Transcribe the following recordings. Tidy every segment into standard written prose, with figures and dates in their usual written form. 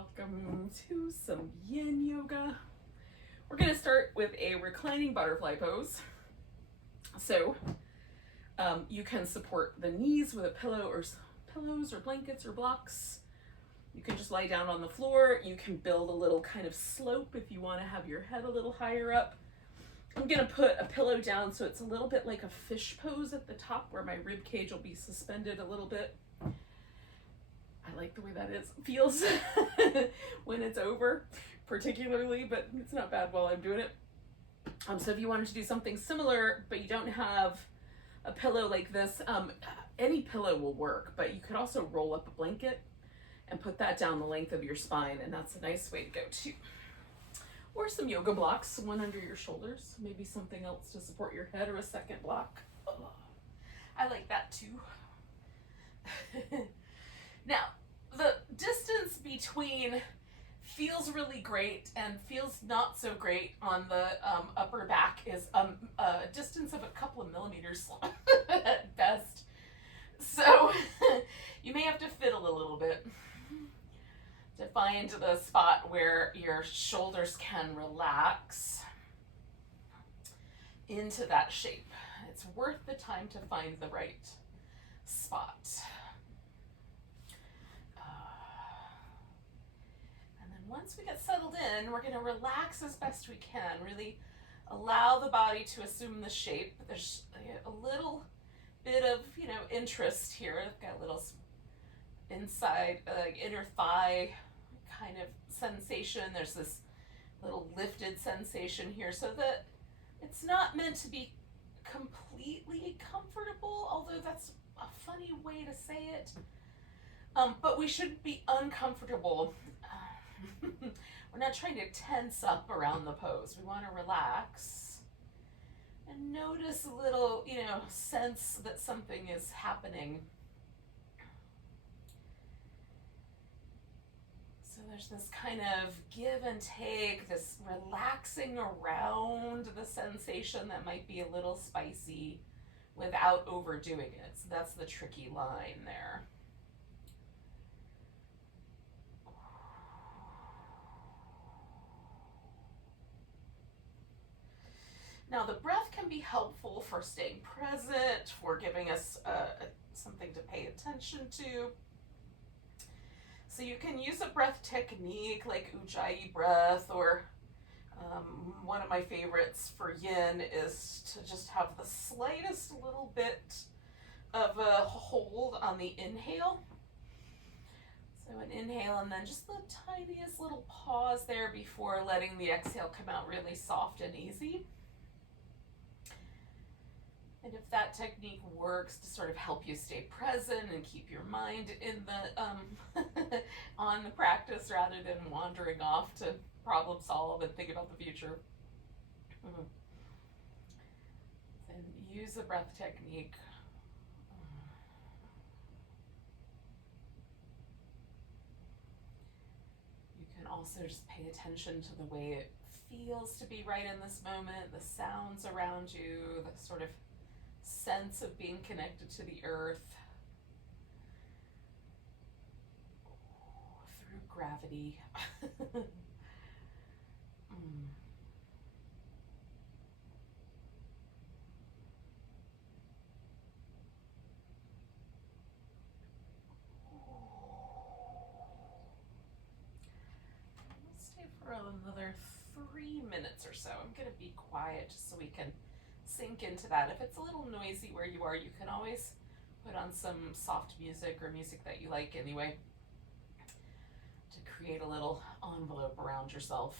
welcome to some Yin Yoga. We're going to start with a reclining butterfly pose. So you can support the knees with a pillow or pillows or blankets or blocks. You can just lie down on the floor. You can build a little kind of slope if you want to have your head a little higher up. I'm going to put a pillow down so it's a little bit like a fish pose at the top where my rib cage will be suspended a little bit. I like the way that feels when it's over, particularly, but it's not bad while I'm doing it. So if you wanted to do something similar, but you don't have a pillow like this, any pillow will work, but you could also roll up a blanket and put that down the length of your spine, and that's a nice way to go too. Or some yoga blocks, one under your shoulders, maybe something else to support your head or a second block. Oh, I like that too. Now, the distance between feels really great and feels not so great on the upper back is a distance of a couple of millimeters at best. So you may have to fiddle a little bit to find the spot where your shoulders can relax into that shape. It's worth the time to find the right spot. Once we get settled in, we're going to relax as best we can, really allow the body to assume the shape. There's a little bit of, interest here. I've got a little inside, inner thigh kind of sensation. There's this little lifted sensation here, so that it's not meant to be completely comfortable, although that's a funny way to say it. But we shouldn't be uncomfortable. We're not trying to tense up around the pose. We want to relax and notice a little, sense that something is happening. So there's this kind of give and take, this relaxing around the sensation that might be a little spicy without overdoing it. So that's the tricky line there. Now, the breath can be helpful for staying present, for giving us something to pay attention to. So you can use a breath technique like Ujjayi breath, or one of my favorites for Yin is to just have the slightest little bit of a hold on the inhale. So an inhale and then just the tiniest little pause there before letting the exhale come out really soft and easy. And if that technique works to sort of help you stay present and keep your mind in the on the practice rather than wandering off to problem solve and think about the future, then use a breath technique. You can also just pay attention to the way it feels to be right in this moment, the sounds around you, the sort of sense of being connected to the earth through gravity. Let's stay for another 3 minutes or so. I'm going to be quiet just so we can sink into that. If it's a little noisy where you are, you can always put on some soft music or music that you like anyway to create a little envelope around yourself.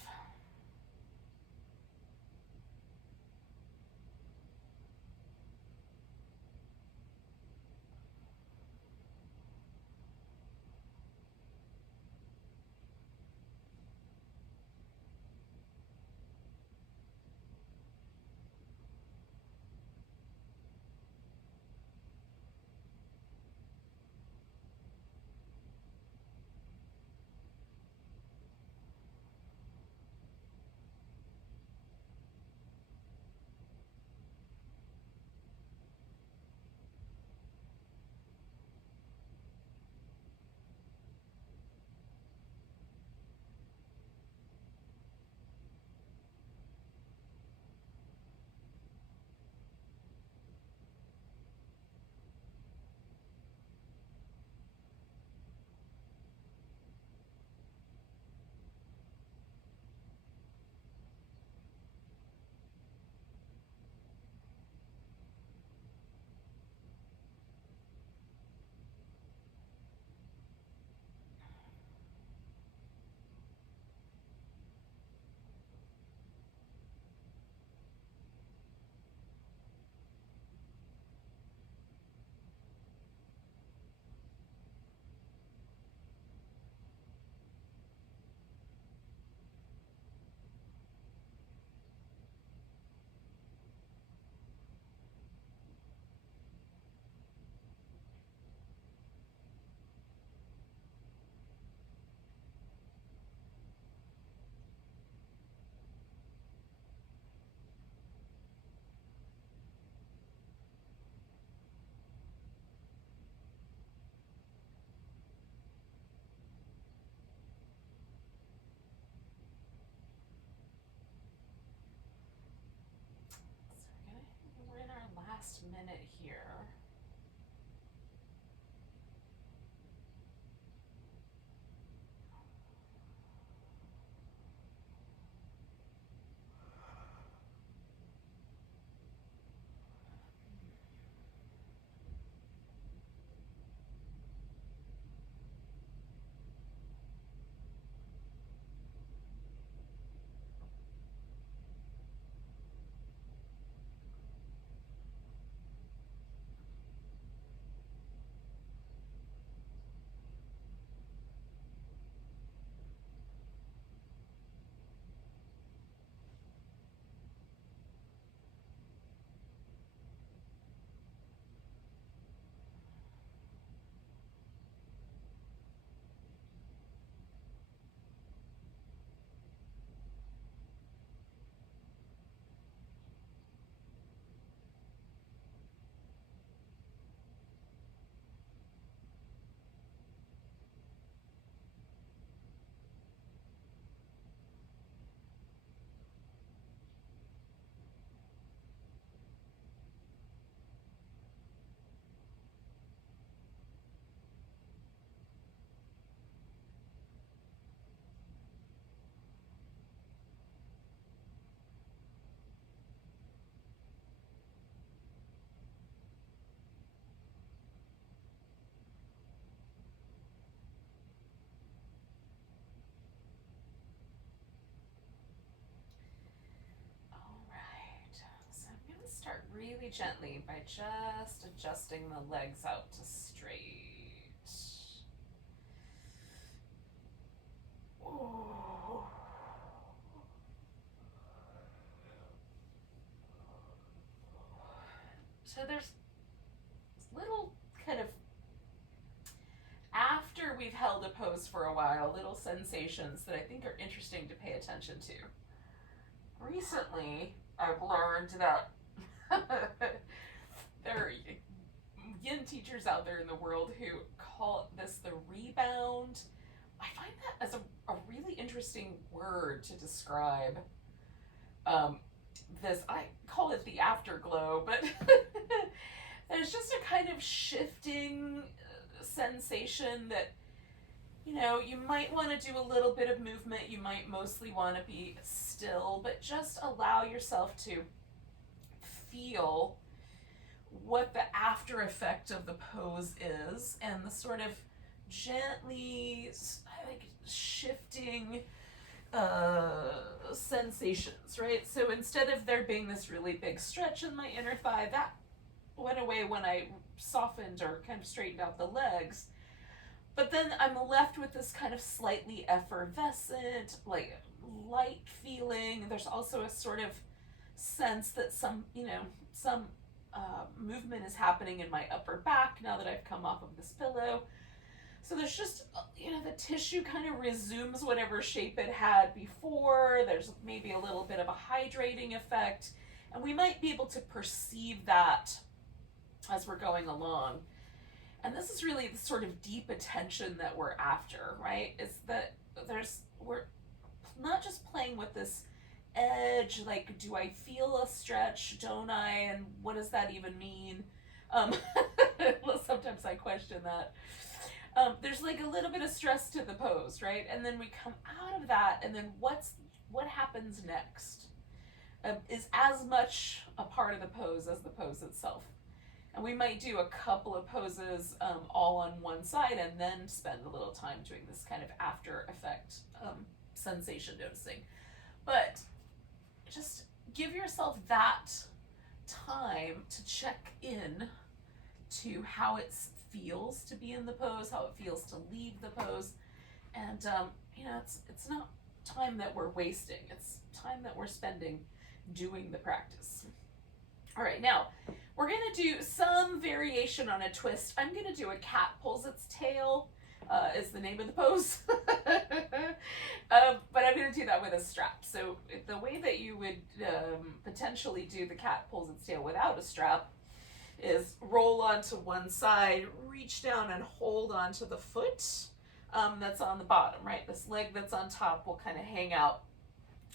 minute here. Start really gently by just adjusting the legs out to straight. Ooh. So there's little kind of, after we've held a pose for a while, little sensations that I think are interesting to pay attention to. Recently, I've learned that there are yin teachers out there in the world who call this the rebound. I find that as a really interesting word to describe this. I call it the afterglow, but there's just a kind of shifting sensation that, you know, you might want to do a little bit of movement, you might mostly want to be still, but just allow yourself to feel what the after effect of the pose is, and the sort of gently like shifting sensations, right? So instead of there being this really big stretch in my inner thigh, that went away when I softened or kind of straightened out the legs. But then I'm left with this kind of slightly effervescent, like light feeling. There's also a sort of sense that some movement is happening in my upper back now that I've come off of this pillow. So there's just, the tissue kind of resumes whatever shape it had before. There's maybe a little bit of a hydrating effect, and we might be able to perceive that as we're going along. And this is really the sort of deep attention that we're after, right? Is that we're not just playing with this edge, like, do I feel a stretch, don't I, and what does that even mean? Sometimes I question that. There's like a little bit of stress to the pose, right? And then we come out of that, and then what happens next is as much a part of the pose as the pose itself. And we might do a couple of poses all on one side, and then spend a little time doing this kind of after effect sensation noticing. But just give yourself that time to check in to how it feels to be in the pose, how it feels to leave the pose. And it's not time that we're wasting, it's time that we're spending doing the practice. All right, now we're going to do some variation on a twist. I'm going to do a cat pulls its tail, is the name of the pose. But I'm going to do that with a strap. So the way that you would potentially do the cat pulls its tail without a strap is roll onto one side, reach down and hold onto the foot that's on the bottom, right? This leg that's on top will kind of hang out.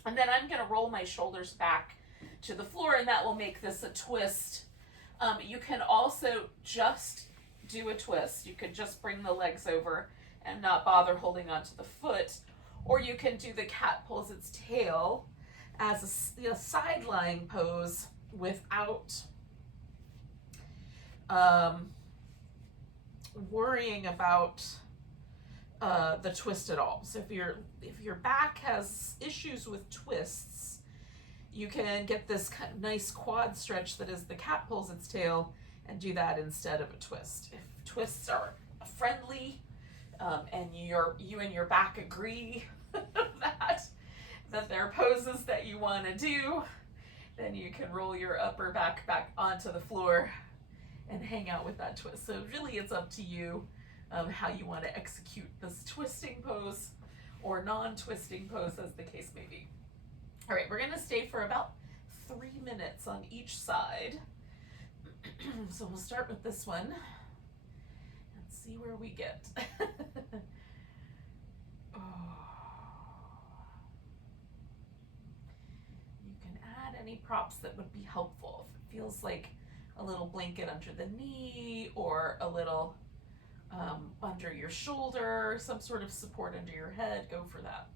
And then I'm going to roll my shoulders back to the floor, and that will make this a twist You can also just do a twist. You could just bring the legs over and not bother holding onto the foot, or you can do the cat pulls its tail as a side lying pose without worrying about the twist at all. So if your back has issues with twists, you can get this kind of nice quad stretch that is the cat pulls its tail and do that instead of a twist. If twists are friendly, and you and your back agree that they're poses that you want to do, then you can roll your upper back onto the floor and hang out with that twist. So really it's up to you how you want to execute this twisting pose or non-twisting pose, as the case may be. All right, we're going to stay for about 3 minutes on each side. So we'll start with this one and see where we get. Oh. You can add any props that would be helpful. If it feels like a little blanket under the knee, or a little under your shoulder, some sort of support under your head, go for that.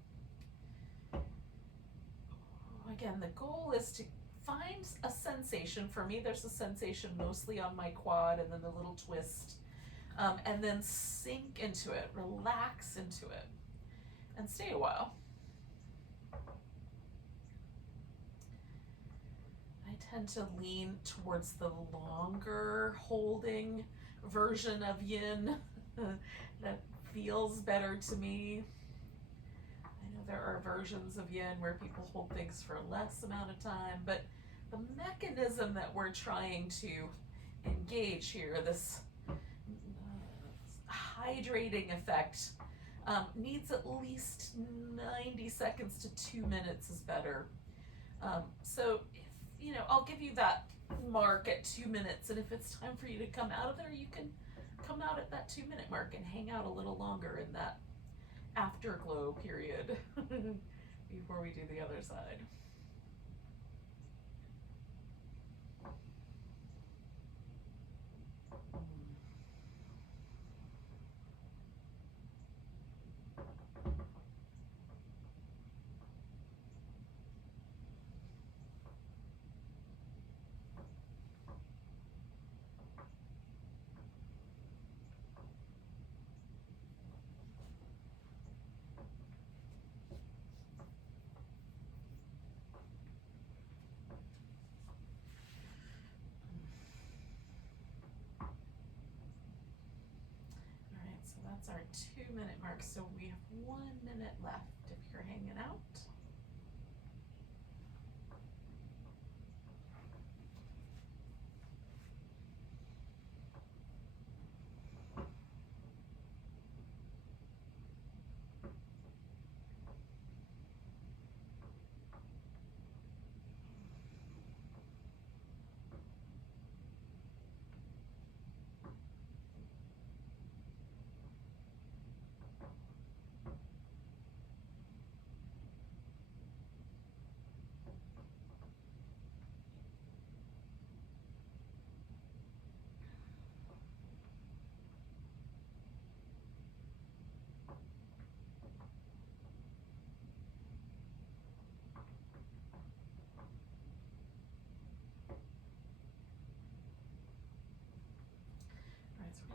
Again, the goal is to find a sensation. For me, there's a sensation mostly on my quad, and then the little twist, and then sink into it, relax into it, and stay a while. I tend to lean towards the longer holding version of yin that feels better to me. I know there are versions of yin where people hold things for a less amount of time, but the mechanism that we're trying to engage here, this hydrating effect, needs at least 90 seconds to 2 minutes is better. So if, I'll give you that mark at 2 minutes, and if it's time for you to come out of there, you can come out at that 2 minute mark and hang out a little longer in that afterglow period before we do the other side. That's our 2 minute mark, so we have 1 minute left if you're hanging out.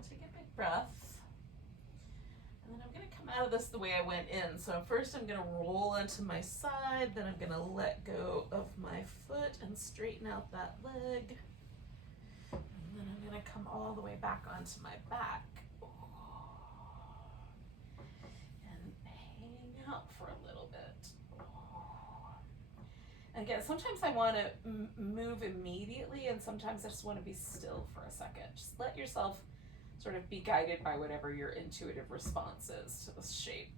Take a big breath, and then I'm going to come out of this the way I went in. So first I'm going to roll onto my side, then I'm going to let go of my foot and straighten out that leg, and then I'm going to come all the way back onto my back and hang out for a little bit. And again, sometimes I want to move immediately, and sometimes I just want to be still for a second. Just let yourself sort of be guided by whatever your intuitive response is to this shape.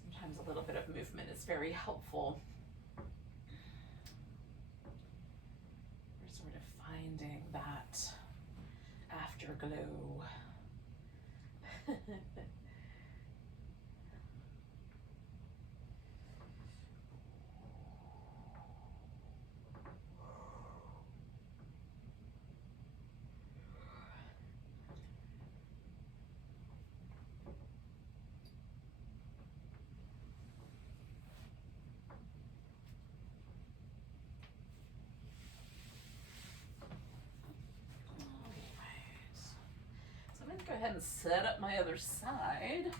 Sometimes a little bit of movement is very helpful. We're sort of finding that afterglow. ahead and set up my other side.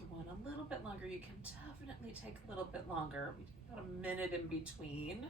You want a little bit longer, you can definitely take a little bit longer, about a minute in between.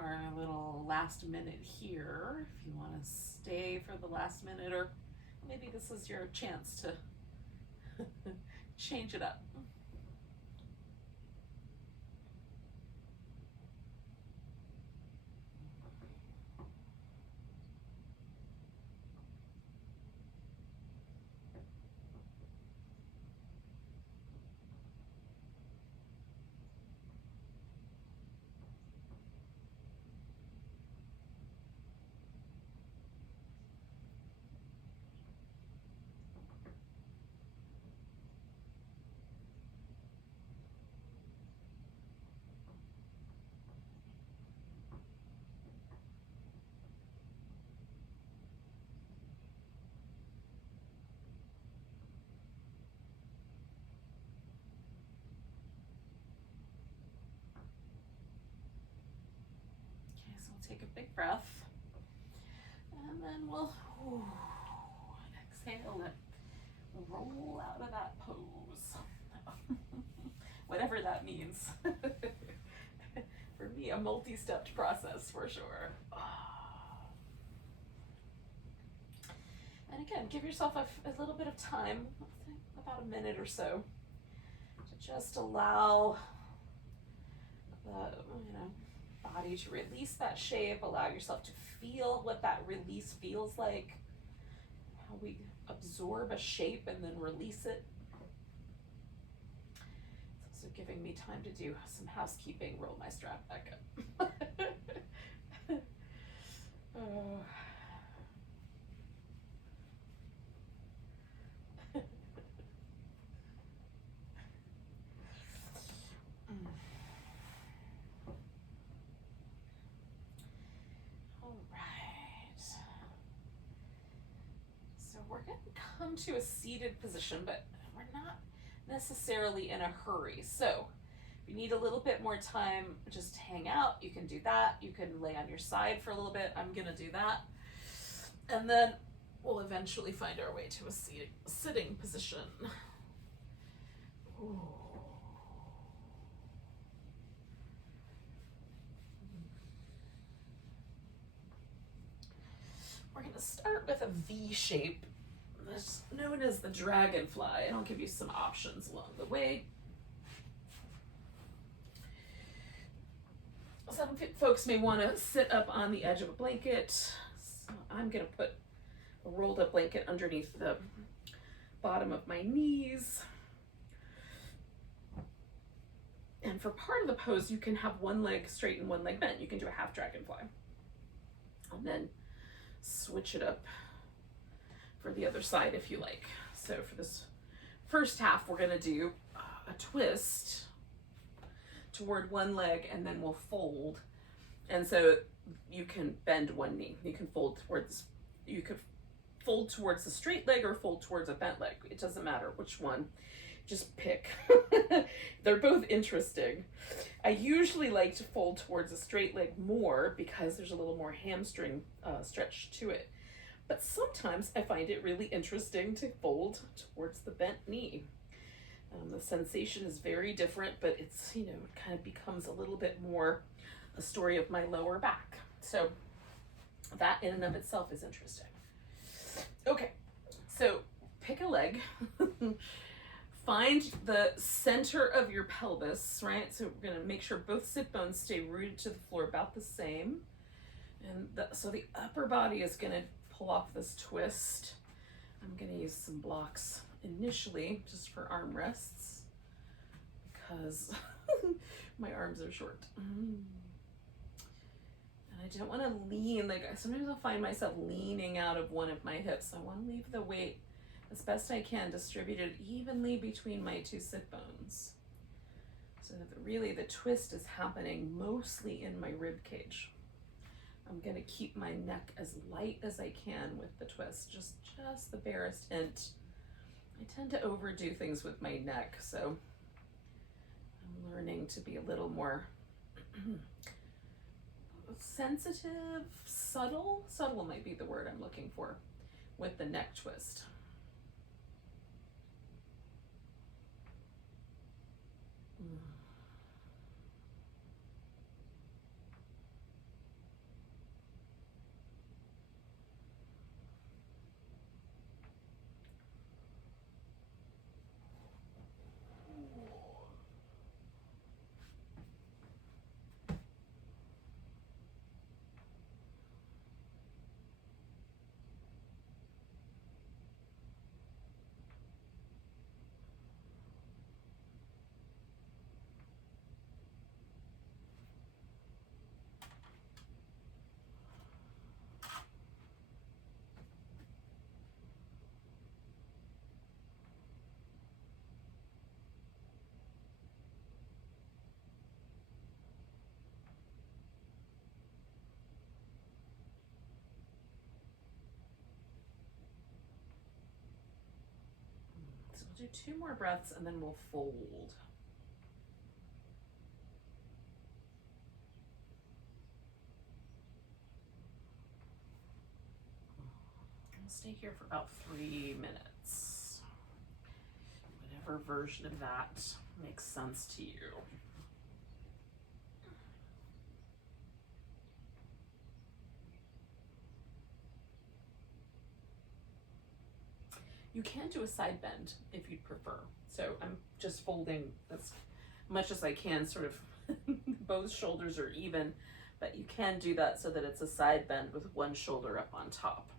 Our little last minute here, if you want to stay for the last minute, or maybe this is your chance to change it up. So we'll take a big breath, and then we'll exhale and roll out of that pose. Whatever that means. For me, a multi-stepped process for sure. And again, give yourself a little bit of time, about a minute or so, to just allow the body to release that shape. Allow yourself to feel what that release feels like, how we absorb a shape and then release it. It's also giving me time to do some housekeeping. Roll my strap back up. Oh. We're going to come to a seated position, but we're not necessarily in a hurry. So If you need a little bit more time, just hang out. You can do that. You can lay on your side for a little bit. I'm gonna do that. And then we'll eventually find our way to a sitting position. Ooh. We're gonna start with a V shape. That's known as the dragonfly, and I'll give you some options along the way. Some folks may want to sit up on the edge of a blanket. So I'm going to put a rolled up blanket underneath the bottom of my knees. And for part of the pose, you can have one leg straight and one leg bent. You can do a half dragonfly. And then switch it up for the other side if you like. So for this first half, we're going to do a twist toward one leg, and then we'll fold. And so you can bend one knee. You can fold towards the straight leg or fold towards a bent leg. It doesn't matter which one. Just pick. They're both interesting. I usually like to fold towards a straight leg more because there's a little more hamstring stretch to it. But sometimes I find it really interesting to fold towards the bent knee. The sensation is very different, but it's, it kind of becomes a little bit more a story of my lower back. So that in and of itself is interesting. Okay, so pick a leg. Find the center of your pelvis, right? So we're gonna make sure both sit bones stay rooted to the floor about the same. And so the upper body is gonna pull off this twist. I'm gonna use some blocks initially just for arm rests because my arms are short. And I don't want to lean, sometimes I'll find myself leaning out of one of my hips. I want to leave the weight as best I can distributed evenly between my two sit bones, so that really the twist is happening mostly in my rib cage. I'm going to keep my neck as light as I can with the twist, just the barest hint. I tend to overdo things with my neck, so I'm learning to be a little more sensitive, subtle might be the word I'm looking for with the neck twist. So we'll do 2 more breaths and then we'll fold. I'll stay here for about 3 minutes. Whatever version of that makes sense to you. You can do a side bend if you'd prefer. So I'm just folding as much as I can, sort of both shoulders are even, but you can do that so that it's a side bend with one shoulder up on top.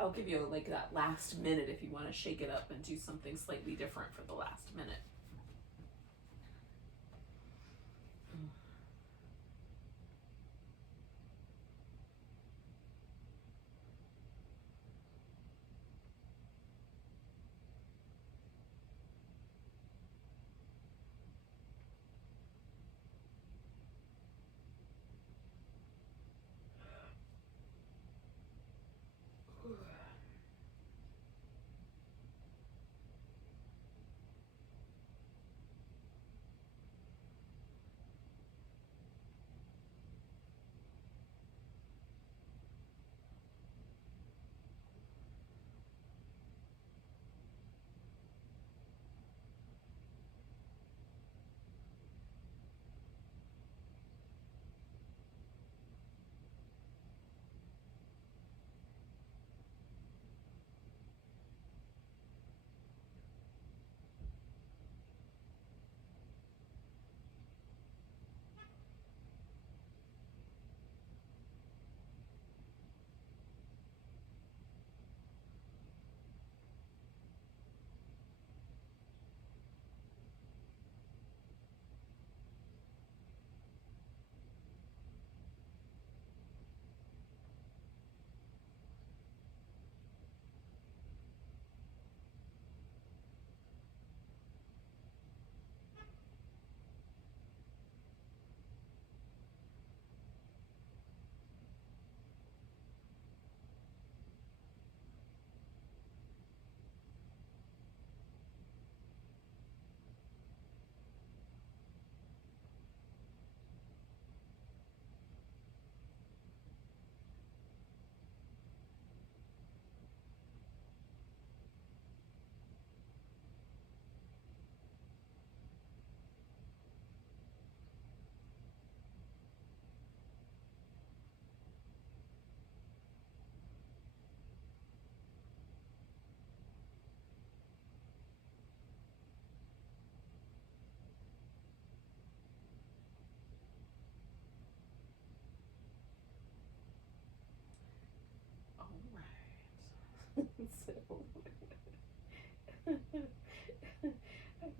I'll give you that last minute if you want to shake it up and do something slightly different for the last minute.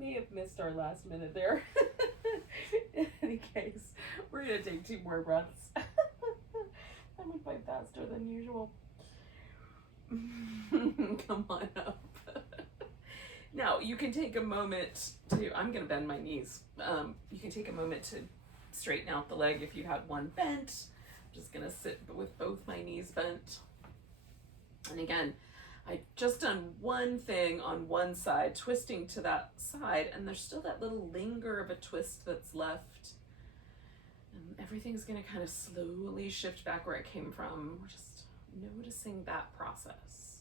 may have missed our last minute there. In any case, we're going to take 2 more breaths. I went by faster than usual. Come on up. Now, you can take a moment to, I'm going to bend my knees. You can take a moment to straighten out the leg if you had one bent. I'm just going to sit with both my knees bent. And again, I just done one thing on one side, twisting to that side, and there's still that little linger of a twist that's left. And everything's going to kind of slowly shift back where it came from. We're just noticing that process.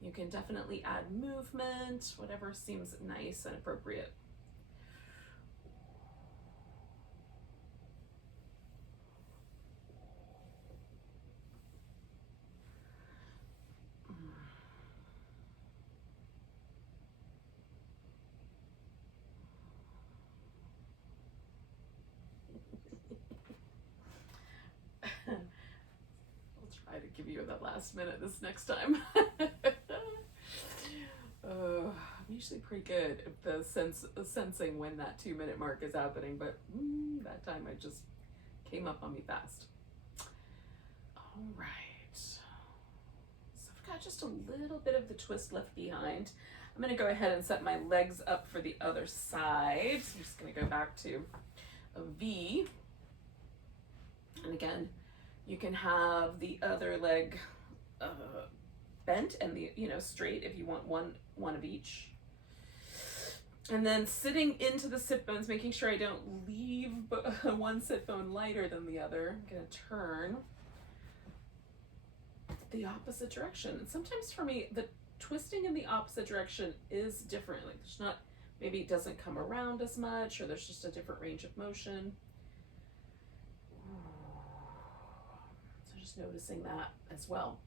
You can definitely add movement, whatever seems nice and appropriate. I'll try to give you that last minute this next time. I'm usually pretty good at the sensing when that 2-minute mark is happening, but that time it just came up on me fast. All right. So I've got just a little bit of the twist left behind. I'm going to go ahead and set my legs up for the other side. So I'm just going to go back to a V. And again, you can have the other leg bent and the straight if you want one of each. And then sitting into the sit bones, making sure I don't leave one sit bone lighter than the other. I'm going to turn the opposite direction. And sometimes for me, the twisting in the opposite direction is different. Like there's not, maybe it doesn't come around as much, or there's just a different range of motion. So just noticing that as well.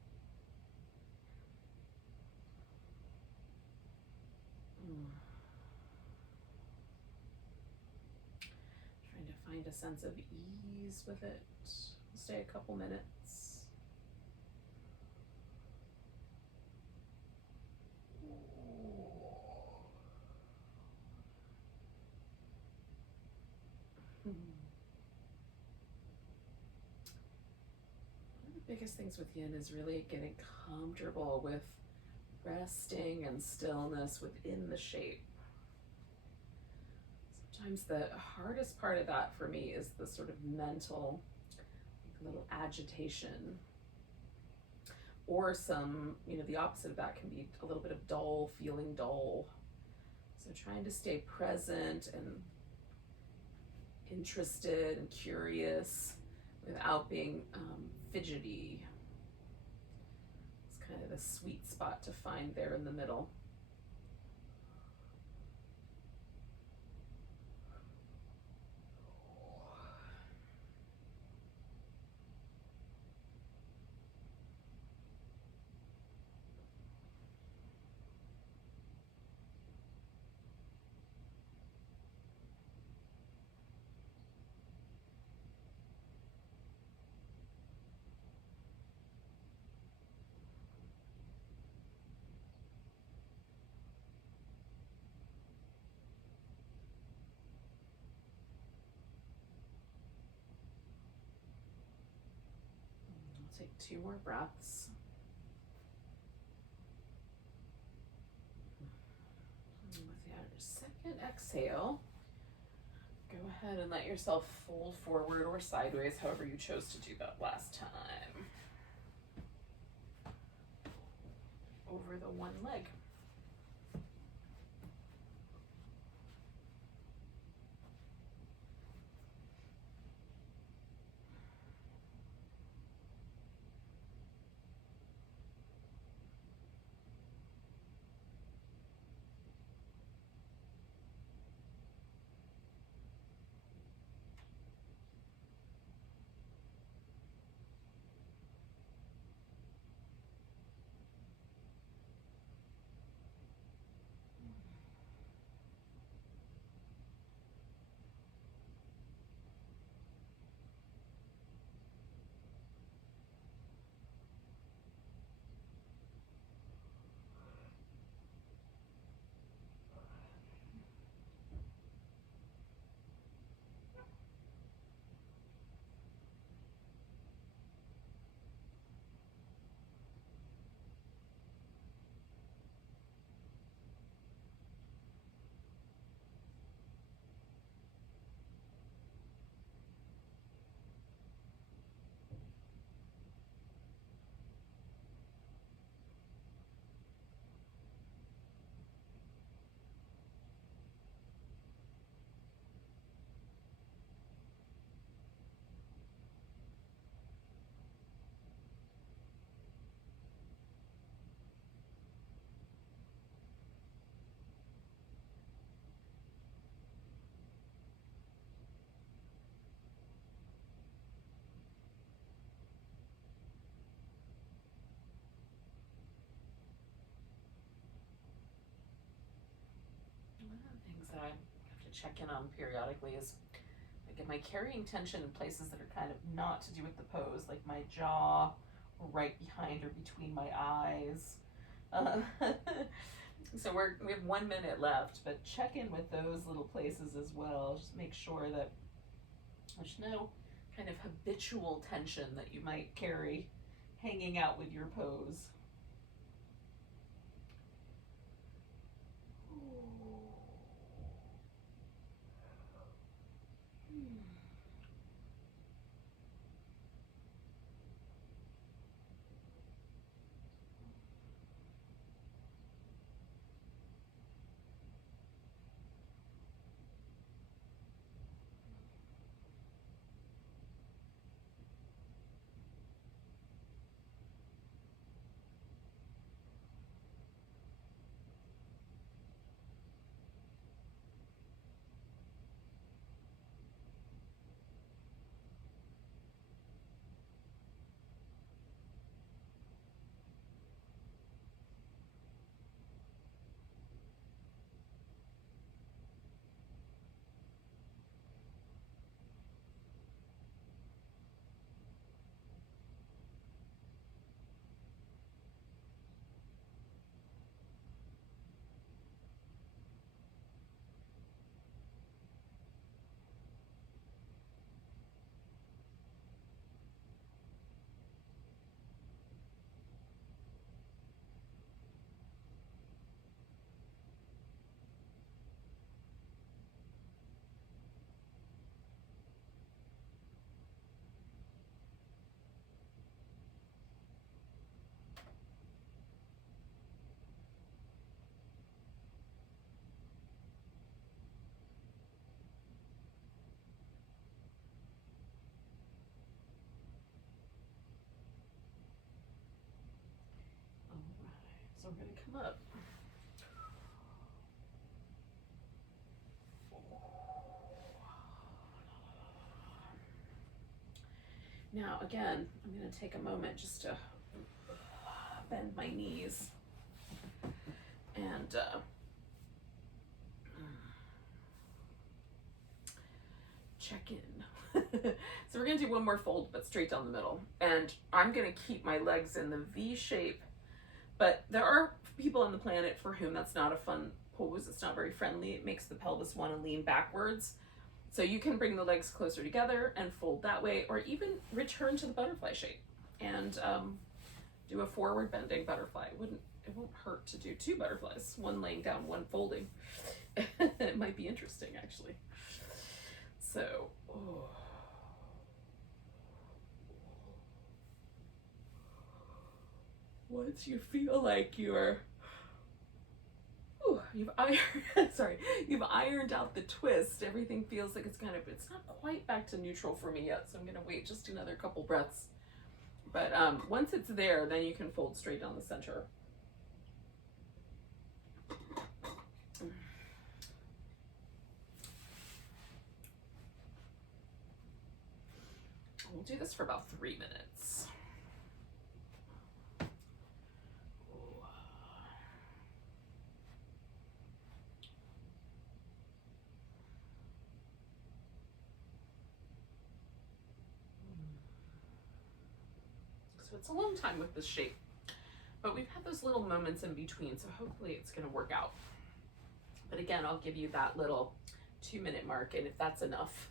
Trying to find a sense of ease with it. Stay a couple minutes. One of the biggest things with Yin is really getting comfortable with resting and stillness within the shape. Sometimes the hardest part of that for me is the sort of mental, little agitation, or some, the opposite of that can be a little bit of dull, feeling dull. So trying to stay present and interested and curious without being fidgety. It's kind of the sweet spot to find there in the middle. Take 2 more breaths. And with your second exhale, go ahead and let yourself fold forward or sideways, however you chose to do that last time. Over the one leg. to check in on periodically is, like, am I carrying tension in places that are kind of not to do with the pose, like my jaw, or right behind or between my eyes. So we have 1 minute left, but check in with those little places as well. Just make sure that there's no kind of habitual tension that you might carry hanging out with your pose. So we're going to come up. Now, again, I'm going to take a moment just to bend my knees and check in. So we're going to do one more fold, but straight down the middle. And I'm going to keep my legs in the V shape. But there are people on the planet for whom that's not a fun pose. It's not very friendly. It makes the pelvis want to lean backwards. So you can bring the legs closer together and fold that way, or even return to the butterfly shape and do a forward bending butterfly. It won't hurt to do two butterflies, one laying down, one folding. It might be interesting, actually. So, once you feel like you've ironed out the twist, everything feels like it's not quite back to neutral for me yet, so I'm gonna wait just another couple breaths. But once it's there, then you can fold straight down the center. We'll do this for about 3 minutes. So it's a long time with this shape, but we've had those little moments in between, so hopefully it's going to work out. But again, I'll give you that little 2-minute mark, and if that's enough,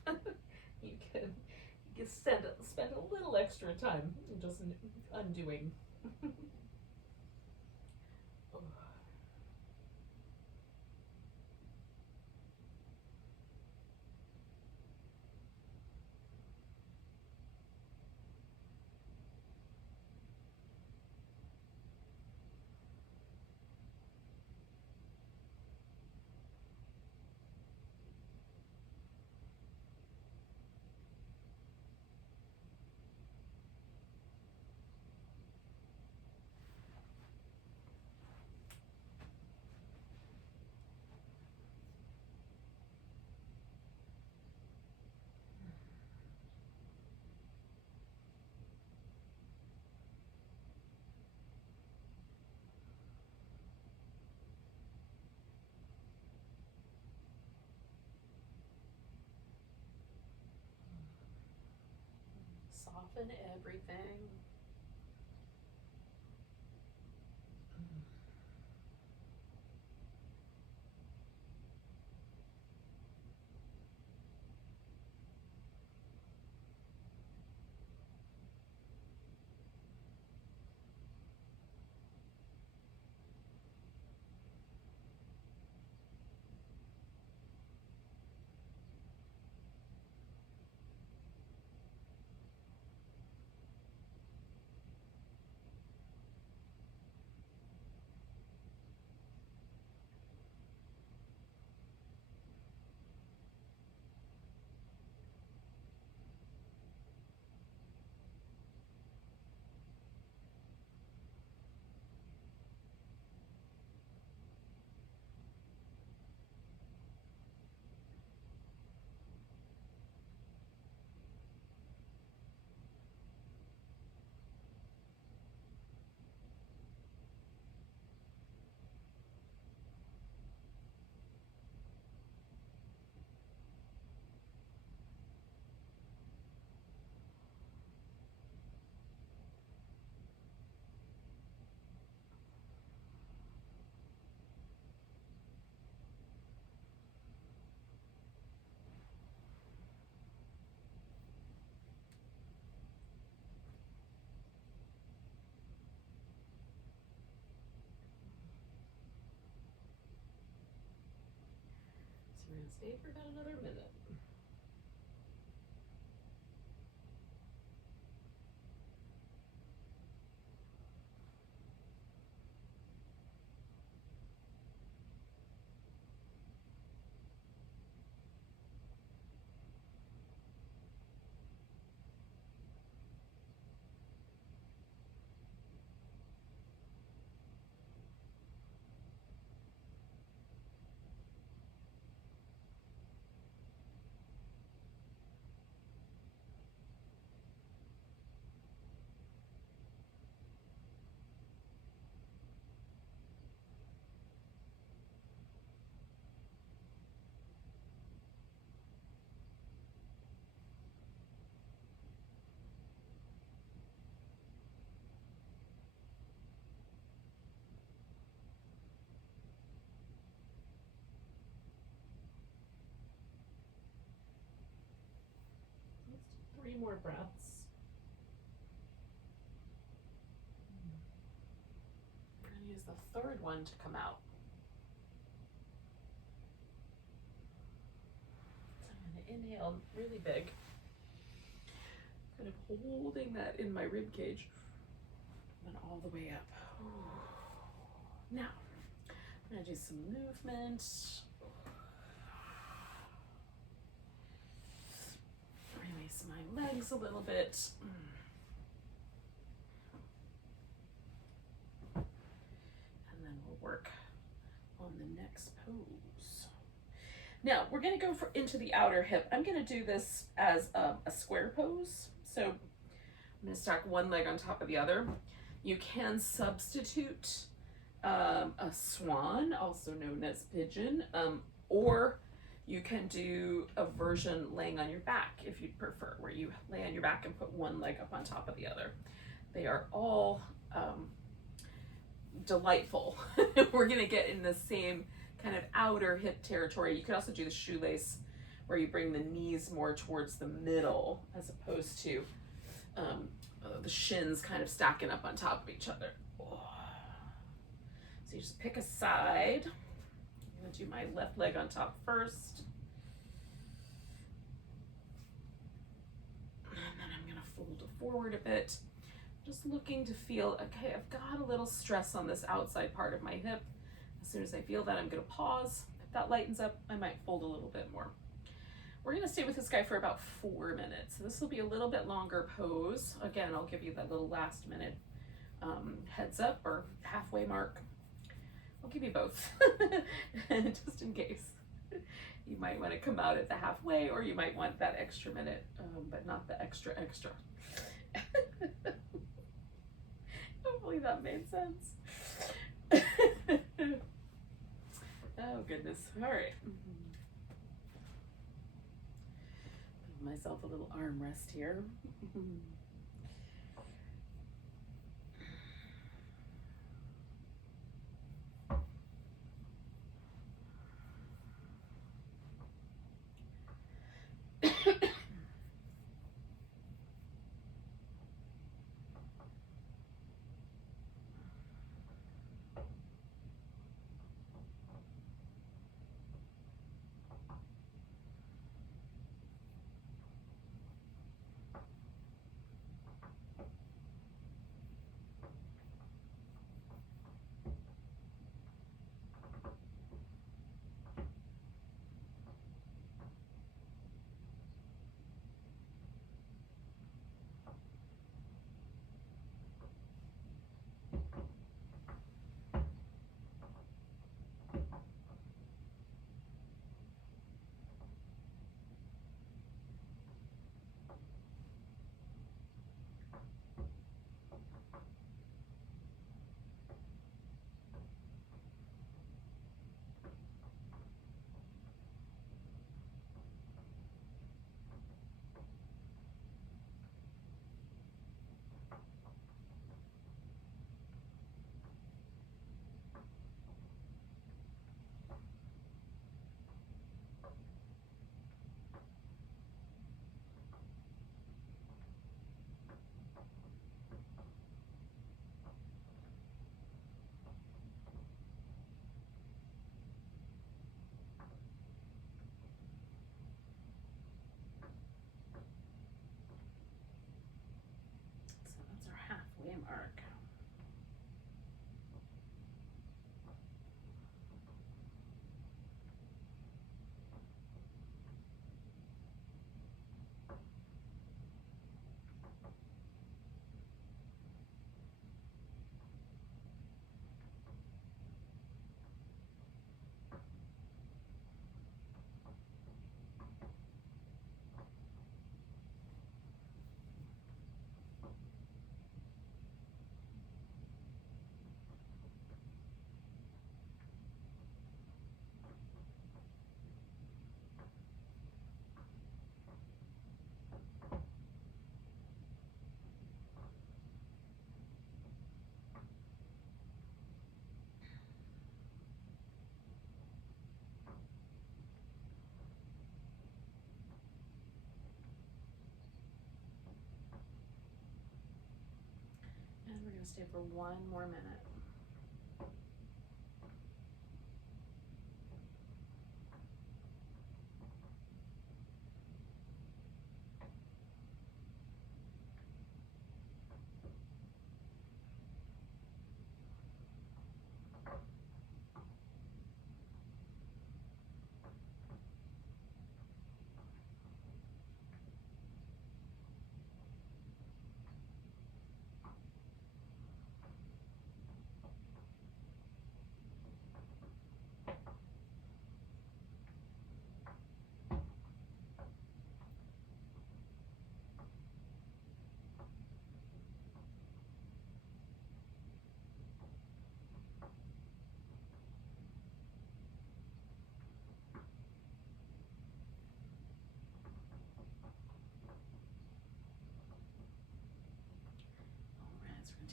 you can spend a little extra time just undoing. soften everything. So we're going to stay for about another minute. Let's do 3 more breaths. We're going to use the 3rd one to come out. So I'm going to inhale really big, kind of holding that in my rib cage, and then all the way up. Now, I'm going to do some movement. Release my legs a little bit. And then we'll work on the next pose. Now, we're going to go into the outer hip. I'm going to do this as a square pose. So I'm going to stack one leg on top of the other. You can substitute a swan, also known as pigeon, or you can do a version laying on your back if you'd prefer, where you lay on your back and put one leg up on top of the other. They are all delightful. We're going to get in the same kind of outer hip territory. You could also do the shoelace, where you bring the knees more towards the middle as opposed to the shins kind of stacking up on top of each other. So you just pick a side. I'm going to do my left leg on top first. And then I'm going to fold it forward a bit. Just looking to feel, okay, I've got a little stress on this outside part of my hip. As soon as I feel that, I'm going to pause. If that lightens up, I might fold a little bit more. We're going to stay with this guy for about 4 minutes. So this will be a little bit longer pose. Again, I'll give you that little last minute heads up or halfway mark. I'll give you both, just in case. You might want to come out at the halfway, or you might want that extra minute, but not the extra. Hopefully that made sense. Oh goodness, all right. Give myself a little arm rest here. going to stay for one more minute.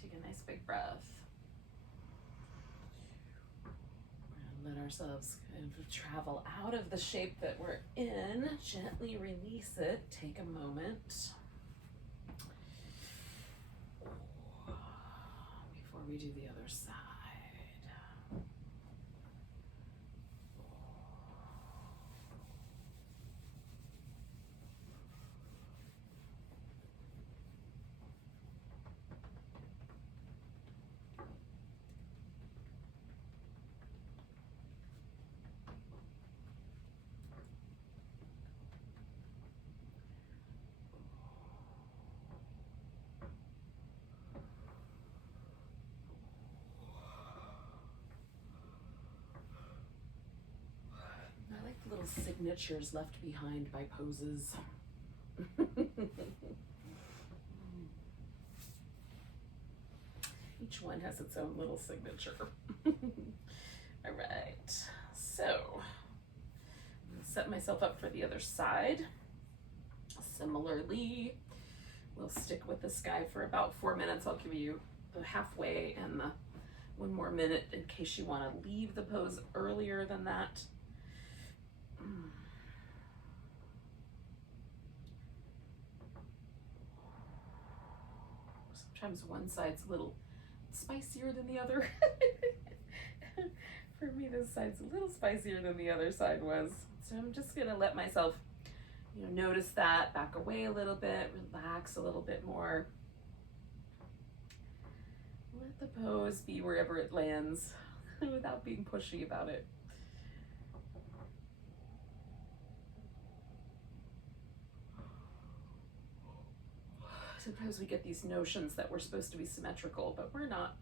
Take a nice big breath. We're going to let ourselves kind of travel out of the shape that we're in. Gently release it. Take a moment before we do the other side. Little signatures left behind by poses. Each one has its own little signature. All right, so I'm going to set myself up for the other side. Similarly, we'll stick with this guy for about 4 minutes. I'll give you the halfway and the 1 more minute in case you want to leave the pose earlier than that. Sometimes one side's a little spicier than the other. For me, this side's a little spicier than the other side was. So I'm just gonna let myself, notice that, back away a little bit, relax a little bit more. Let the pose be wherever it lands without being pushy about it. Sometimes we get these notions that we're supposed to be symmetrical, but we're not.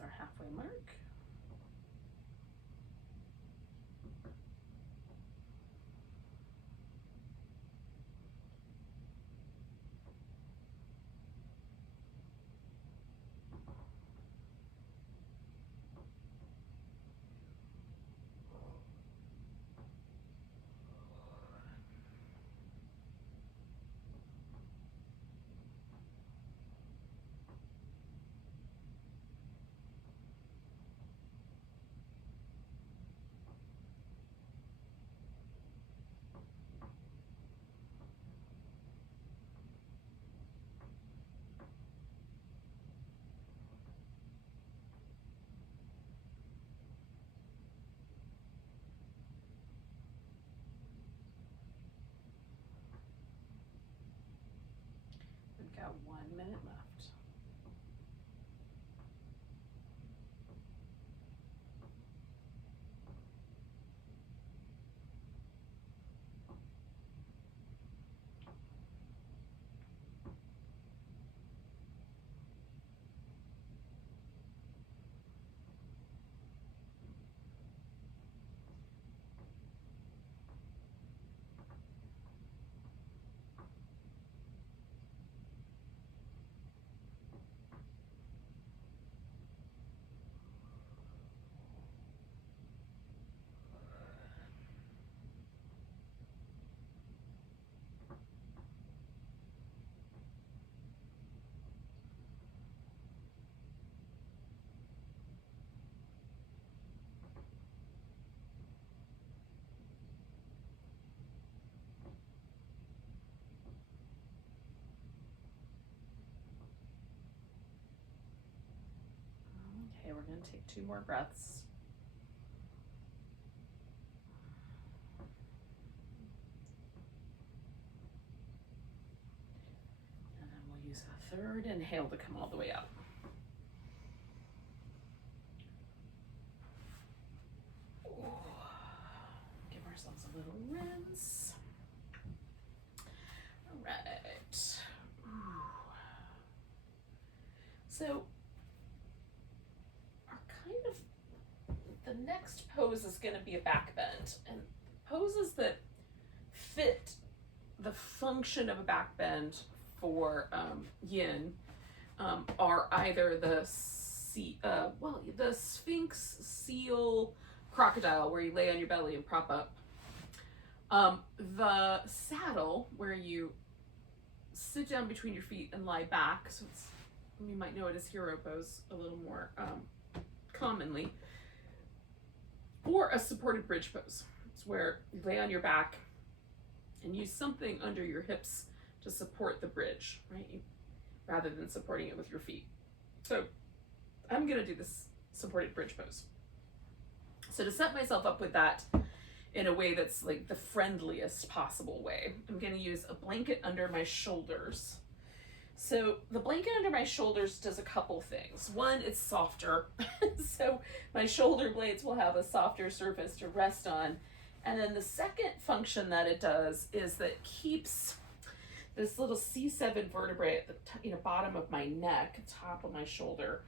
Our halfway mark. Okay, we're going to take 2 more breaths. And then we'll use a 3rd inhale to come all the way up. Give ourselves a little rinse. All right. So our kind of, the next pose is going to be a back bend, and poses that fit the function of a back bend for yin are either the sphinx, seal, crocodile, where you lay on your belly and prop up. The saddle, where you sit down between your feet and lie back, so it's, you might know it as hero pose a little more commonly, or a supported bridge pose. It's where you lay on your back and use something under your hips to support the bridge, right? Rather than supporting it with your feet. So I'm gonna do this supported bridge pose. So to set myself up with that in a way that's like the friendliest possible way, I'm gonna use a blanket under my shoulders. So the blanket under my shoulders does a couple things. One, it's softer. So my shoulder blades will have a softer surface to rest on. And then the second function that it does is that it keeps this little C7 vertebrae at the bottom of my neck, top of my shoulder.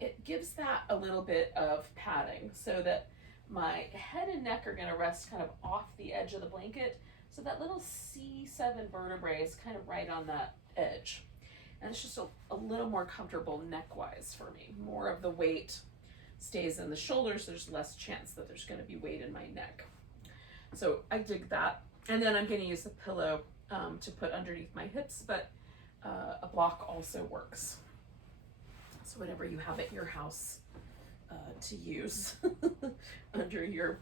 It gives that a little bit of padding so that my head and neck are gonna rest kind of off the edge of the blanket. So that little C7 vertebrae is kind of right on that edge. And it's just a little more comfortable neck-wise for me. More of the weight stays in the shoulders. There's less chance that there's gonna be weight in my neck. So I dig that. And then I'm gonna use the pillow to put underneath my hips, but a block also works. So whatever you have at your house to use under your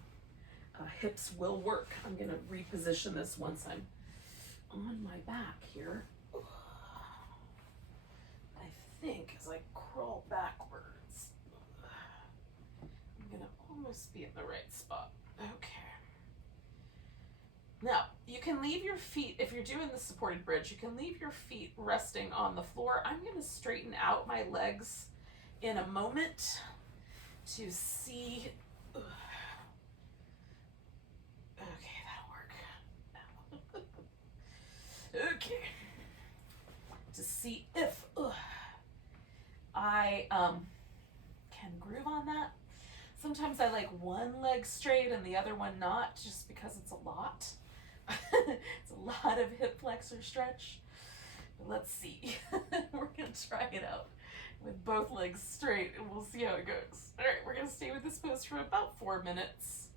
hips will work. I'm gonna reposition this once I'm on my back here. I think as I crawl backwards, I'm gonna almost be in the right spot. Okay. Now, you can leave your feet, if you're doing the supported bridge, you can leave your feet resting on the floor. I'm going to straighten out my legs in a moment to see. Okay, that'll work. Okay. To see if I can groove on that. Sometimes I like one leg straight and the other one not, just because it's a lot. It's a lot of hip flexor stretch. But let's see. We're gonna try it out with both legs straight and we'll see how it goes. All right, we're gonna stay with this pose for about 4 minutes.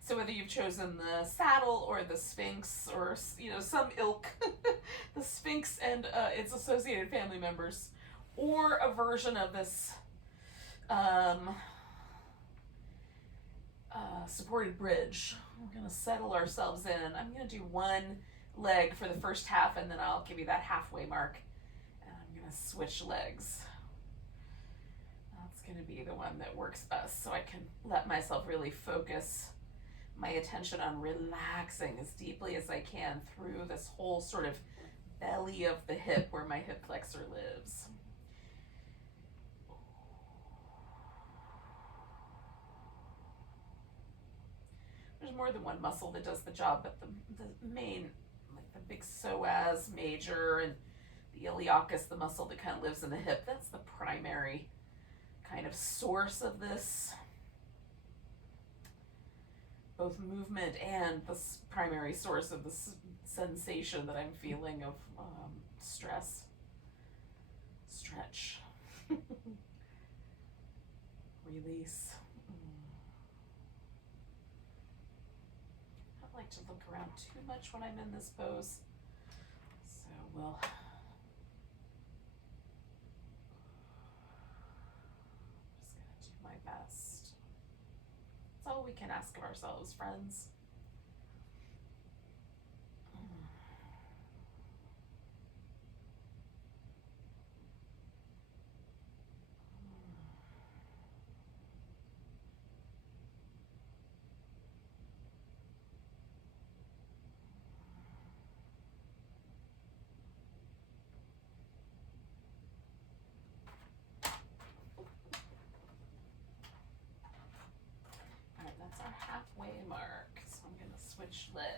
So whether you've chosen the saddle or the Sphinx or some ilk, the Sphinx and its associated family members, or a version of this supported bridge. We're gonna settle ourselves in. I'm gonna do one leg for the first half and then I'll give you that halfway mark and I'm gonna switch legs. That's gonna be the one that works best, so I can let myself really focus my attention on relaxing as deeply as I can through this whole sort of belly of the hip where my hip flexor lives. There's more than one muscle that does the job, but the main, like the big psoas major and the iliacus, the muscle that kind of lives in the hip, that's the primary kind of source of this, both movement and the primary source of the sensation that I'm feeling of stress, stretch, release. I don't like to look around too much when I'm in this pose, so we'll just gonna do my best. That's all we can ask of ourselves, friends. each legs.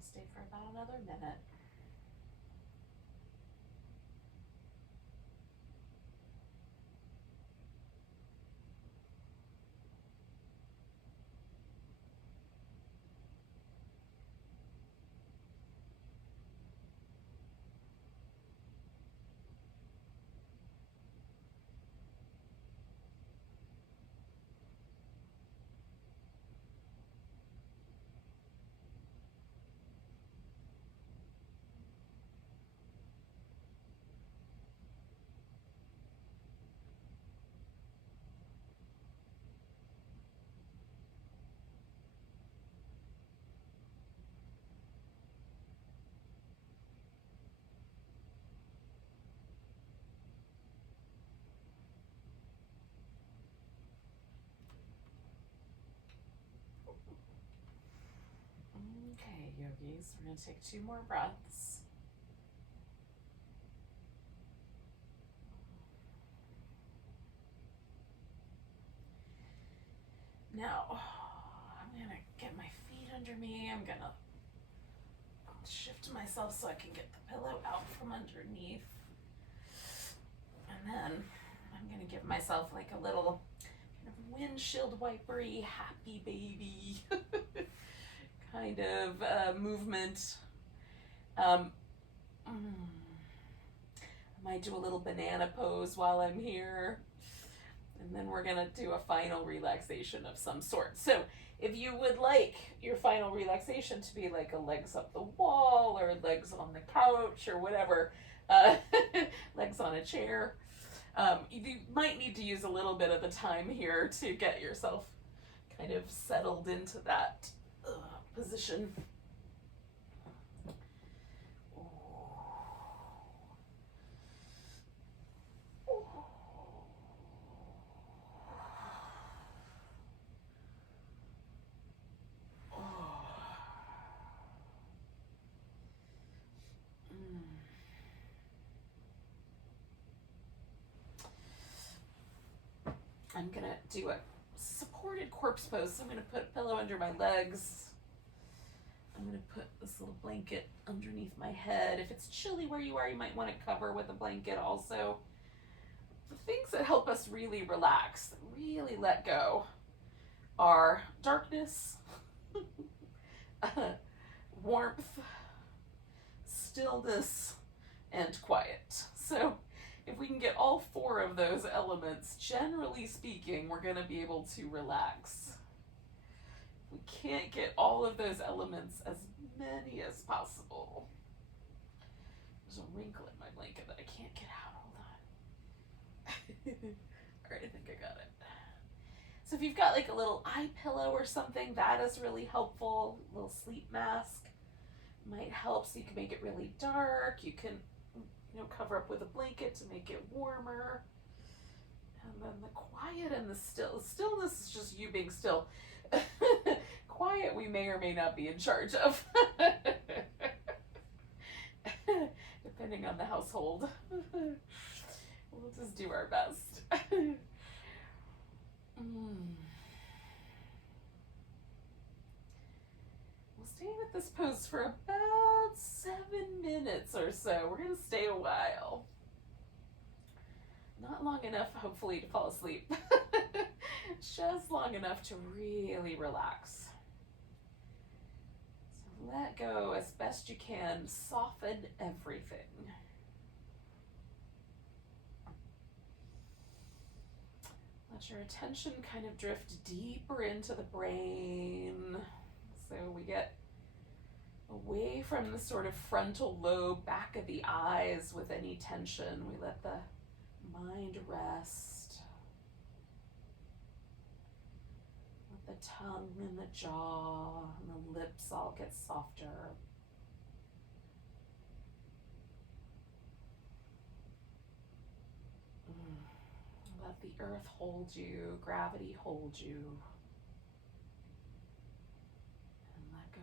Stay for about another minute. Okay, yogis, we're going to take 2 more breaths. Now, I'm going to get my feet under me. I'm going to shift myself so I can get the pillow out from underneath. And then I'm going to give myself like a little kind of windshield wipery, happy baby kind of movement. I might do a little banana pose while I'm here. And then we're going to do a final relaxation of some sort. So if you would like your final relaxation to be like a legs up the wall or legs on the couch or whatever, legs on a chair, you might need to use a little bit of the time here to get yourself kind of settled into that position. I'm going to do a supported corpse pose. So I'm going to put a pillow under my legs. I'm going to put this little blanket underneath my head. If it's chilly where you are, you might want to cover with a blanket also. The things that help us really relax, really let go, are darkness, warmth, stillness, and quiet. So if we can get all 4 of those elements, generally speaking, we're going to be able to relax. If we can't get all of those elements, as many as possible. There's a wrinkle in my blanket that I can't get out. Hold on. All right, I think I got it. So if you've got like a little eye pillow or something, that is really helpful. A little sleep mask might help, so you can make it really dark. You can cover up with a blanket to make it warmer. And then the quiet and the stillness is just you being still. Quiet we may or may not be in charge of. Depending on the household. We'll just do our best. We'll stay with this pose for about 7 minutes or so. We're going to stay a while. Not long enough, hopefully, to fall asleep. Just long enough to really relax. So let go as best you can, soften everything. Let your attention kind of drift deeper into the brain. So we get away from the sort of frontal lobe, back of the eyes with any tension. We let the mind rest. Let the tongue and the jaw and the lips all get softer. Let the earth hold you, gravity hold you. And let go.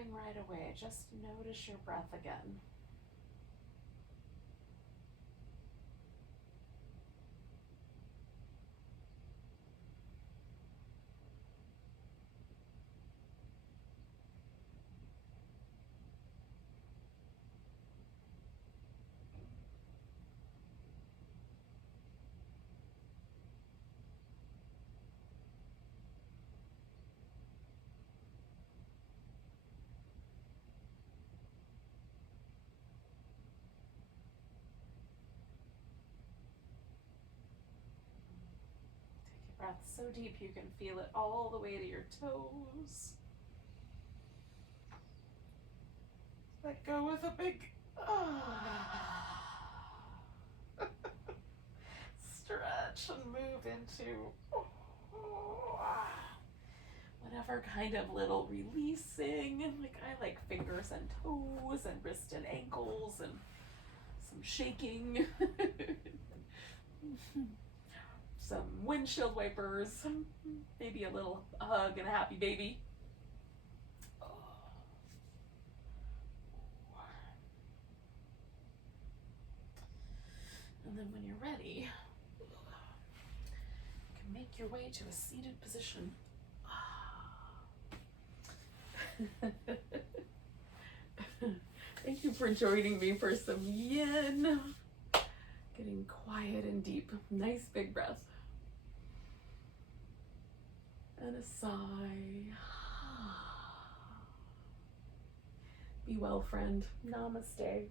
moving right away. Just notice your breath again. Breath so deep you can feel it all the way to your toes. Let go with a big stretch and move into whatever kind of little releasing. Like I like fingers and toes and wrists and ankles and some shaking. Some windshield wipers, maybe a little hug and a happy baby. And then when you're ready, you can make your way to a seated position. Thank you for joining me for some yin. Getting quiet and deep. Nice big breath. And a sigh. Be well, friend. Namaste.